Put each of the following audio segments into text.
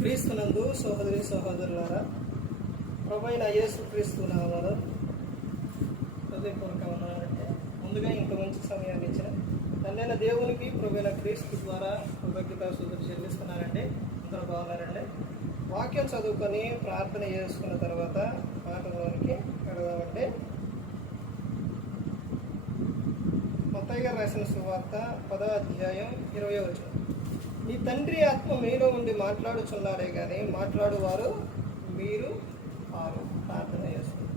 క్రీస్తునందు సహోదరి సహోదరులారా, ప్రభువైన యేసు క్రీస్తు నామములో హృదయపూర్వక వందనాలంటే ముందుగా ఇంత మంచి సమయాన్ని ఇచ్చిన తండ్రైన దేవునికి ప్రభువైన క్రీస్తు ద్వారా కృతజ్ఞతాస్తుతులు చెల్లిస్తున్నారండి. అందరూ బాగున్నారండి. వాక్యం చదువుకొని ప్రార్థన చేసుకున్న తర్వాత పాఠంలోనికి వెళదామంటే, మత్తయి గారు రాసిన సువార్త 10వ అధ్యాయం 20వ వచనం. ఈ తండ్రి ఆత్మ మీలో ఉండి మాట్లాడుచున్నారే కానీ మాట్లాడువారు మీరు వారు. ప్రార్థన చేస్తారు.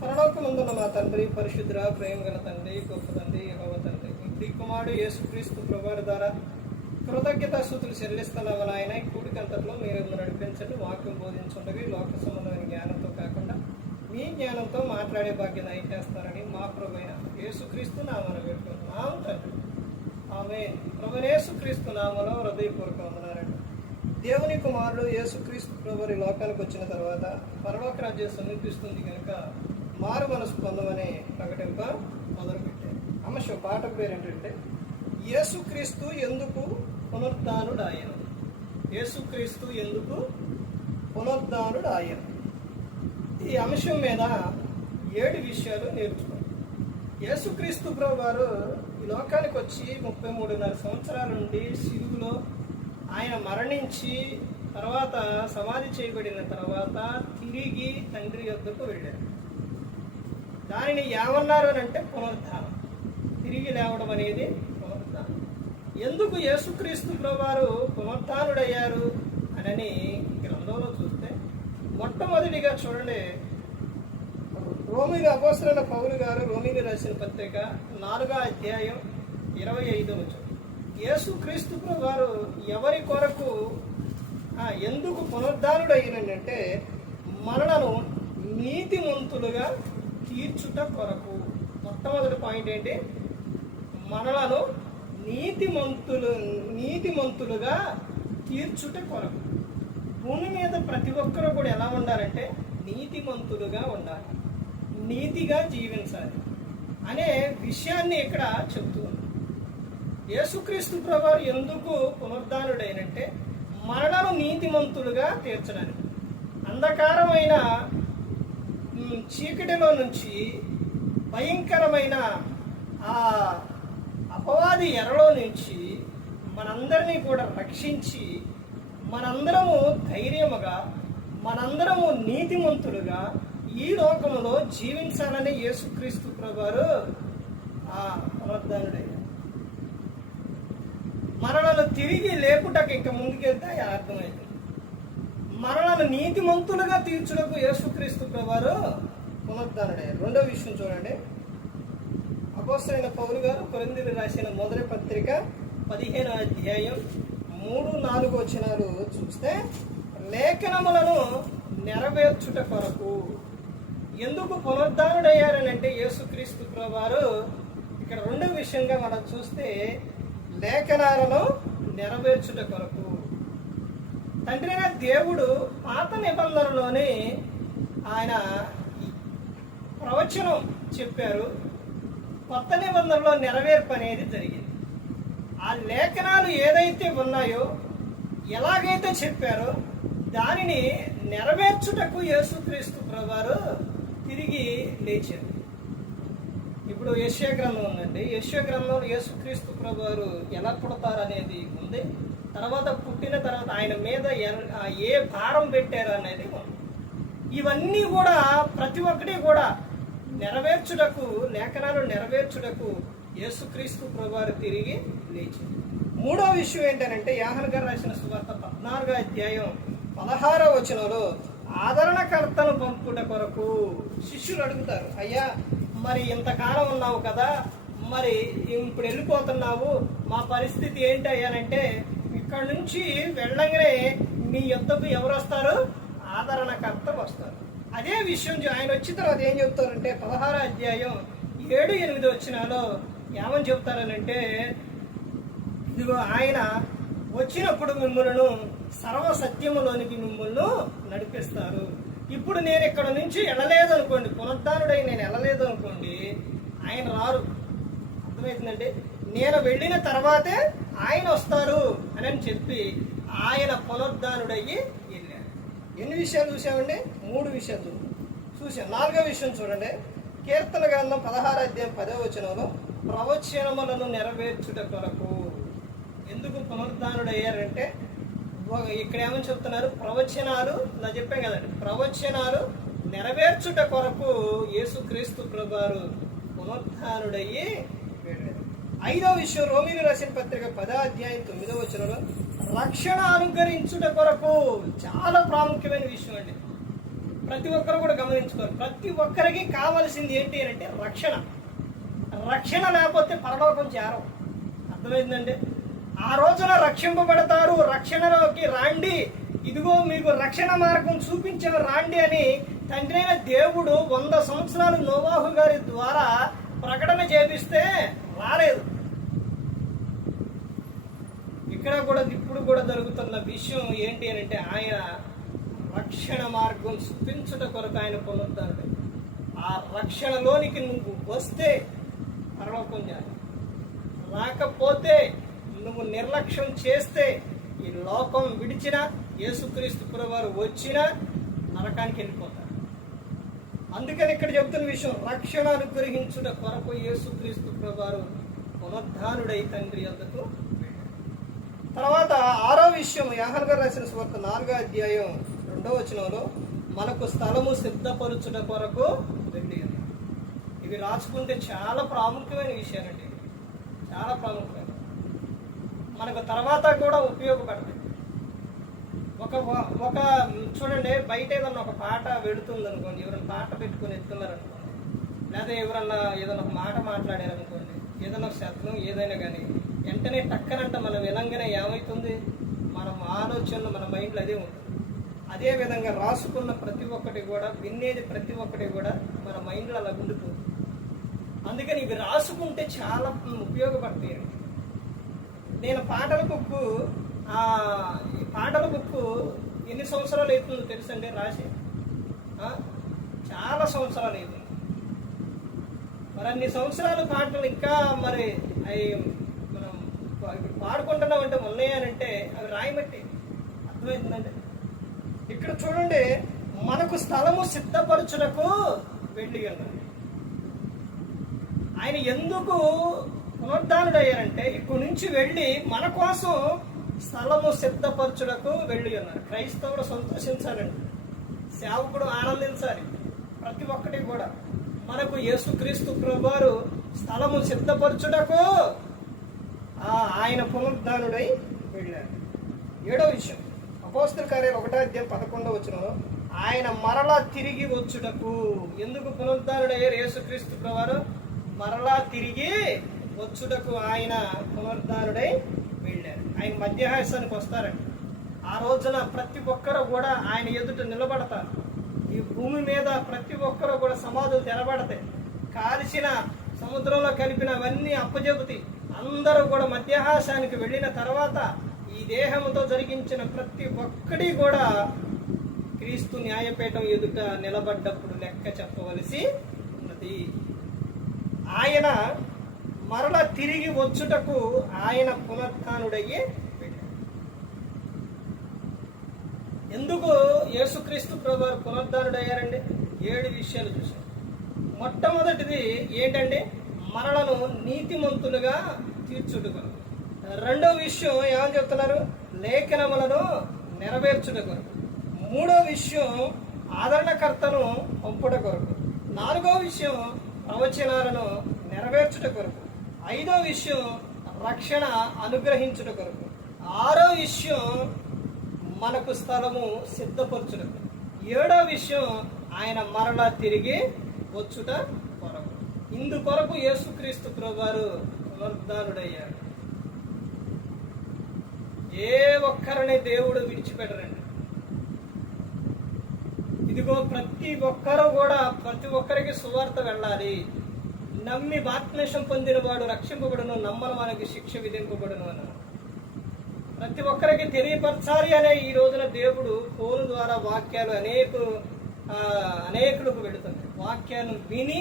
పరలోకమందున్న మా తండ్రి, పరిశుద్ధ ప్రేమ గల తండ్రి, గొప్ప తండ్రి, యెహోవా తండ్రి, మీ కుమారుడు యేసుక్రీస్తు ప్రభువారి ద్వారా కృతజ్ఞతాస్తుతులు చెల్లిస్తున్నాము నాయన. ఈ కూడికంతట్లో మీరు నడిపించండి. వాక్యం బోధించుండగా లోక సంబంధమైన జ్ఞానంతో కాకుండా మీ జ్ఞానంతో మాట్లాడే భాగ్యం దయచేస్తారని మా ప్రభువైన యేసుక్రీస్తు నామమున వేడుకుంటున్నాము తండ్రి. ఆమేన్. ప్రభువైన యేసుక్రీస్తు నామములో హృదయపూర్వక వందనాలండి. దేవుని కుమారుడు యేసుక్రీస్తు ప్రభువారి లోకానికి వచ్చిన తర్వాత పరలోక రాజ్యం సమీపిస్తుంది కనుక మారు మనసు పొందమని ప్రకటింప మొదలుపెట్టారు. అంశం పాట పేరు ఏంటంటే, యేసుక్రీస్తు ఎందుకు పునరుద్ధానుడాయను. యేసుక్రీస్తు ఎందుకు పునరుద్ధానుడాయను. ఈ అంశం మీద 7 విషయాలు నేర్చుకోండి. యేసుక్రీస్తు ప్రభువారు ఈ లోకానికి వచ్చి 33.5 సంవత్సరాల నుండి సిలువలో ఆయన మరణించి తర్వాత సమాధి చేయబడిన తర్వాత తిరిగి తండ్రి యొద్దకు వెళ్ళారు. దానిని ఏమన్నారు అని అంటే పునరుద్ధానం. తిరిగి లేవడం అనేది పునరుద్ధానం. ఎందుకు యేసుక్రీస్తు ప్రభువారు పునరుద్ధానుడయ్యారు అని గ్రంథంలో చూస్తే, మొట్టమొదటిగా చూడండి, రోమీలు అపోస్తలుడైన పౌలు గారు రోమీలు రాసిన పత్రిక 4వ అధ్యాయం 25వ వచనం. యేసుక్రీస్తు ప్రభువారు ఎవరి కొరకు ఎందుకు పునరుద్ధానుడు అయినంటే, మనలను నీతిమంతులుగా తీర్చుట కొరకు. మొట్టమొదటి పాయింట్ ఏంటి? మనలను నీతిమంతులుగా తీర్చుట కొరకు. భూమి మీద ప్రతి ఒక్కరూ కూడా ఎలా ఉండాలంటే నీతిమంతులుగా ఉండాలి, నీతిగా జీవించాలి అనే విషయాన్ని ఇక్కడ చెబుతుంది. యేసుక్రీస్తు ప్రభువారు ఎందుకు పునరుద్ధానుడైనంటే, మనలను నీతిమంతులుగా తీర్చడానికి. అంధకారమైన చీకటిలో నుంచి భయంకరమైన ఆ అపవాది ఎరలో నుంచి మనందరినీ కూడా రక్షించి మనందరము ధైర్యముగా, మనందరము నీతిమంతులుగా ఈ లోకంలో జీవించాలని యేసుక్రీస్తు ప్రభువారు పునరుద్ధానుడయ్యారు. మనలను తిరిగి లేపుటకు ఇంకా ముందుకెళ్తే అర్థమైంది. మనలను నీతిమంతులుగా తీర్చుటకు యేసుక్రీస్తు ప్రభువారు పునరుద్ధానుడయ్యారు. రెండో విషయం చూడండి, అపోస్తలుడైన పౌలు గారు కొరింథీయులకు రాసిన మొదటి పత్రిక 15వ అధ్యాయం 3-4 వచనాలు చూస్తే, లేఖనములను నెరవేర్చుట కొరకు. ఎందుకు పునరుద్ధానుడయ్యారని అంటే యేసుక్రీస్తు ప్రభువారు ఇక్కడ రెండో విషయంగా మనం చూస్తే, లేఖనాలను నెరవేర్చుట కొరకు. తండ్రి అయిన దేవుడు పాత నిబంధనలోనే ఆయన ప్రవచనం చెప్పారు. కొత్త నిబంధనలో నెరవేర్పు అనేది జరిగింది. ఆ లేఖనాలు ఏదైతే ఉన్నాయో, ఎలాగైతే చెప్పారో దానిని నెరవేర్చుటకు యేసుక్రీస్తు ప్రభువారు తిరిగి లేచారు. ఇప్పుడు యెషయా గ్రంథం ఉందండి. యెషయా గ్రంథంలో యేసుక్రీస్తు ప్రభువారు ఎలా పుడతారనేది ఉంది. తర్వాత పుట్టిన తర్వాత ఆయన మీద ఏ భారం పెట్టారు అనేది ఉంది. ఇవన్నీ కూడా ప్రతి ఒక్కటి కూడా నెరవేర్చుటకు, లేఖనాలు నెరవేర్చుటకు యేసుక్రీస్తు ప్రభువారు తిరిగి లేచారు. మూడో విషయం ఏంటంటే, యోహాను గారు రాసిన సువార్త 14వ అధ్యాయం 16వ వచనంలో ఆదరణకర్తను పంపుట కొరకు. శిష్యులు అడుగుతారు, అయ్యా మరి ఇంతకాలం ఉన్నావు కదా, మరి ఇప్పుడు వెళ్ళిపోతున్నావు, మా పరిస్థితి ఏంటి అయ్యానంటే, ఇక్కడ నుంచి వెళ్ళగానే మీ యొద్దకు ఎవరు వస్తారు? ఆదరణకర్త వస్తారు. అదే విషయం ఆయన వచ్చిన తర్వాత ఏం చెప్తారంటే, 16వ అధ్యాయం 7-8 వచనాల్లో ఏమని చెప్తారనంటే, ఇదిగో ఆయన వచ్చినప్పుడు మిమ్మల్ని సర్వ సత్యములోనికి మిమ్మల్ని నడిపిస్తారు. ఇప్పుడు నేను ఇక్కడ నుంచి వెళ్ళలేదు అనుకోండి, పునరుద్ధానుడై నేను వెళ్ళలేదు అనుకోండి, ఆయన రారు. అర్థమవుతుందండి? నేను వెళ్ళిన తర్వాతే ఆయన వస్తారు అని చెప్పి ఆయన పునరుద్ధానుడయ్యి వెళ్ళాడు. ఎన్ని విషయాలు చూసామండి? 3 విషయాలు చూసాం. 4వ విషయం చూడండి. కీర్తన గ్రంథం 16 అధ్యాయం 10వ వచనంలో ప్రవచనములను నెరవేర్చుట కొరకు. ఎందుకు పునరుద్ధానుడు అయ్యారంటే ఇక్కడ ఏమని చెప్తున్నారు? ప్రవచనాలు, నా చెప్పాం కదండి, ప్రవచనాలు నెరవేర్చుట కొరకు యేసుక్రీస్తు ప్రభువారు పునరుద్ధానుడయ్యి వెళ్ళారు. 5వ విషయం రోమీయులకు రాసిన పత్రిక 10వ అధ్యాయం 9వ వచనంలో రక్షణ అనుగ్రహించుట కొరకు. చాలా ప్రాముఖ్యమైన విషయం అండి. ప్రతి ఒక్కరు కూడా గమనించుకోవాలి. ప్రతి ఒక్కరికి కావాల్సింది ఏంటి అంటే రక్షణ. రక్షణ లేకపోతే పరలోకం చేరం. అర్థమైందండి? ఆ రోజున రక్షింపబడతారు, రక్షణలోకి రాండి, ఇదిగో మీకు రక్షణ మార్గం చూపించిన రాండి అని తండ్రి అయిన దేవుడు 100 సంవత్సరాలు నోవాహు గారి ద్వారా ప్రకటన చేపిస్తే రాలేదు. ఇక్కడ కూడా ఇప్పుడు కూడా జరుగుతున్న విషయం ఏంటి అని అంటే ఆయన రక్షణ మార్గం చూపించుట కొరకు ఆయన పొందుతాడు. ఆ రక్షణలోనికి నువ్వు వస్తే పరలోకం చేయాలి, రాకపోతే నువ్వు నిర్లక్ష్యం చేస్తే ఈ లోకం విడిచిన యేసుక్రీస్తు ప్రభువారు వచ్చినా నరకానికి వెళ్ళిపోతారు. అందుకని ఇక్కడ చెబుతున్న విషయం రక్షణ అనుగ్రహించుట కొరకు యేసుక్రీస్తు ప్రభువారు పునరుద్ధానుడై తండ్రి వద్దకు. తర్వాత 6వ విషయం యోహాను గారు రాసిన సువార్త 4వ అధ్యాయం 2వ వచనంలో మనకు స్థలము సిద్ధపరుచుట కొరకు వెళ్ళి. ఇవి రాసుకుంటే చాలా ప్రాముఖ్యమైన విషయాలండి, చాలా ప్రాముఖ్యమైన, మనకు తర్వాత కూడా ఉపయోగపడతాయి. ఒక చూడండి, బయట ఏదన్నా ఒక పాట వెళుతుంది అనుకోండి, ఎవరైనా పాట పెట్టుకుని ఎత్తున్నారు అనుకోండి, లేదా ఎవరన్నా ఏదైనా ఒక మాట మాట్లాడారనుకోండి, ఏదైనా ఒక శబ్దం ఏదైనా కానీ వెంటనే టక్కనంట మనం వినంగానే ఏమవుతుంది? మనం ఆలోచనలు మన మైండ్లో అదే ఉంటుంది. అదే విధంగా రాసుకున్న ప్రతి ఒక్కటి కూడా, వినేది ప్రతి ఒక్కటి కూడా మన మైండ్లో అలా ఉండిపోతుంది. అందుకని ఇవి రాసుకుంటే చాలా ఉపయోగపడతాయండి. నేను పాటల బుక్కు ఎన్ని సంవత్సరాలు అవుతుందో తెలుసండి రాసి? చాలా సంవత్సరాలు అవుతుంది. మరి అన్ని సంవత్సరాల పాటలు ఇంకా మరి అవి మనం పాడుకుంటున్నామంటే ఉన్నాయనంటే అవి రాయబట్టి. అర్థమవుతుందండి? ఇక్కడ చూడండి, మనకు స్థలము సిద్ధపరచుటకు వెళ్ళి ఉన్నారు. ఆయన ఎందుకు పునరుద్ధానుడు అయ్యారంటే ఇక్కడి నుంచి వెళ్ళి మన కోసం స్థలము సిద్ధపరచుటకు వెళ్ళి ఉన్నారు. క్రైస్తవుడు సంతోషించాలండి, సేవకుడు ఆనందించాలి. ప్రతి ఒక్కటి కూడా మనకు యేసుక్రీస్తు ప్రభువారు స్థలము సిద్ధపరచుటకు ఆయన పునరుద్ధానుడై వెళ్ళారు. 7వ విషయం అపోస్తల కార్యాలు 1వ అధ్యాయం 11వ వచనంలో ఆయన మరలా తిరిగి వచ్చుటకు. ఎందుకు పునరుద్ధానుడయ్యారు యేసుక్రీస్తు ప్రభువారు? మరలా తిరిగి వచ్చుటకు ఆయన పునరుద్ధానుడై వెళ్ళారు. ఆయన మధ్యాహ్నానికి వస్తారండి. ఆ రోజున ప్రతి ఒక్కరు కూడా ఆయన ఎదుట నిలబడతారు. ఈ భూమి మీద ప్రతి ఒక్కరు కూడా సమాధులు తెరబడతాయి. కాల్చిన సముద్రంలో కలిపినవన్నీ అప్పజెబుతాయి. అందరూ కూడా మధ్యాహ్నానికి వెళ్ళిన తర్వాత ఈ దేహంతో జరిగించిన ప్రతి ఒక్కటి కూడా క్రీస్తు న్యాయపీఠం ఎదుట నిలబడ్డప్పుడు లెక్క చెప్పవలసి ఉన్నది. ఆయన మరల తిరిగి వచ్చుటకు ఆయన పునరుద్ధానుడయ్యి వెళ్ళాడు. ఎందుకు యేసుక్రీస్తు ప్రభువారు పునరుద్ధానుడయ్యారండి? 7 విషయాలు చూసాం. మొట్టమొదటిది ఏంటంటే మనలను నీతిమంతులుగా తీర్చుటకు. 2వ విషయం ఏమని చెప్తున్నారు? లేఖనములను నెరవేర్చుట కొరకు. 3వ విషయం ఆదరణకర్తను పంపుట కొరకు. 4వ విషయం ప్రవచనాలను నెరవేర్చుట కొరకు. 5వ విషయం రక్షణ అనుగ్రహించుట కొరకు. 6వ విషయం మనకు స్థలము సిద్ధపరచుటకు. 7వ విషయం ఆయన మరలా తిరిగి వచ్చుట కొరకు. ఇందుకొరకు యేసుక్రీస్తు ప్రభువారు పునరుద్ధానుడయ్యాడు. ఏ ఒక్కరిని దేవుడు విడిచిపెట్టరండి. ఇదిగో ప్రతి ఒక్కరు కూడా ప్రతి ఒక్కరికి సువార్త వెళ్ళాలి. నమ్మి బాప్తిస్మం పొందిన వాడు రక్షింపబడును, నమ్మని వానికి శిక్ష విధింపబడును అని ప్రతి ఒక్కరికి తెలియపరచాలి అనే ఈ రోజున దేవుడు ఫోన్ ద్వారా వాక్యాలు అనేకులకు వెళుతుంది. వాక్యాన్ని విని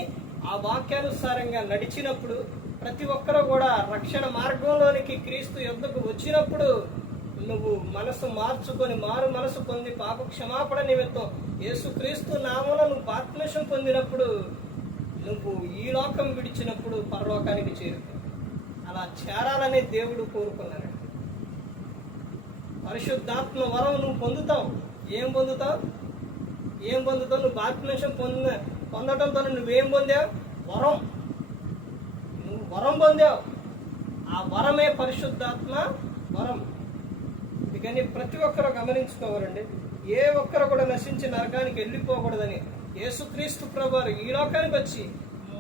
ఆ వాక్యానుసారంగా నడిచినప్పుడు ప్రతి ఒక్కరు కూడా రక్షణ మార్గంలోనికి క్రీస్తు యొద్దకు వచ్చినప్పుడు నువ్వు మనసు మార్చుకొని మారు మనసు పొంది పాప క్షమాపణ నిమిత్తం యేసుక్రీస్తు నామమున నువ్వు బాప్తిస్మం పొందినప్పుడు నువ్వు ఈ లోకం విడిచినప్పుడు పరలోకానికి చేరుతావు. అలా చేరాలని దేవుడు కోరుకున్నాడు. పరిశుద్ధాత్మ వరం నువ్వు పొందుతావు. ఏం పొందుతావు? నువ్వు బాప్తిస్మం పొందడంతో నువ్వేం పొందావు? వరం. నువ్వు వరం పొందావు. ఆ వరమే పరిశుద్ధాత్మ వరం. అందుకని ప్రతి ఒక్కరూ గమనించుకోవాలండి. ఏ ఒక్కరు కూడా నశించి నరకానికి వెళ్ళిపోకూడదని యేసుక్రీస్తు ప్రభువారు ఈ లోకానికి వచ్చి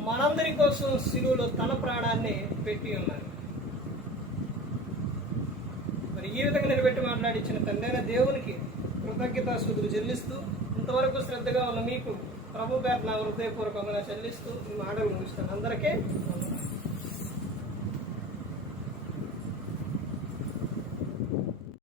మనందరి కోసం శిలువలో తన ప్రాణాన్ని పెట్టి ఉన్నారు. మరి ఈ విధంగా నిలబెట్టి మాట్లాడించిన తండ్రైన దేవునికి కృతజ్ఞతాస్తుతులు చెల్లిస్తూ, ఇంతవరకు శ్రద్ధగా ఉన్న మీకు ప్రభు పేరు నా హృదయపూర్వకంగా చెల్లిస్తూ ఈ మాటలు ముగిస్తాను. అందరికీ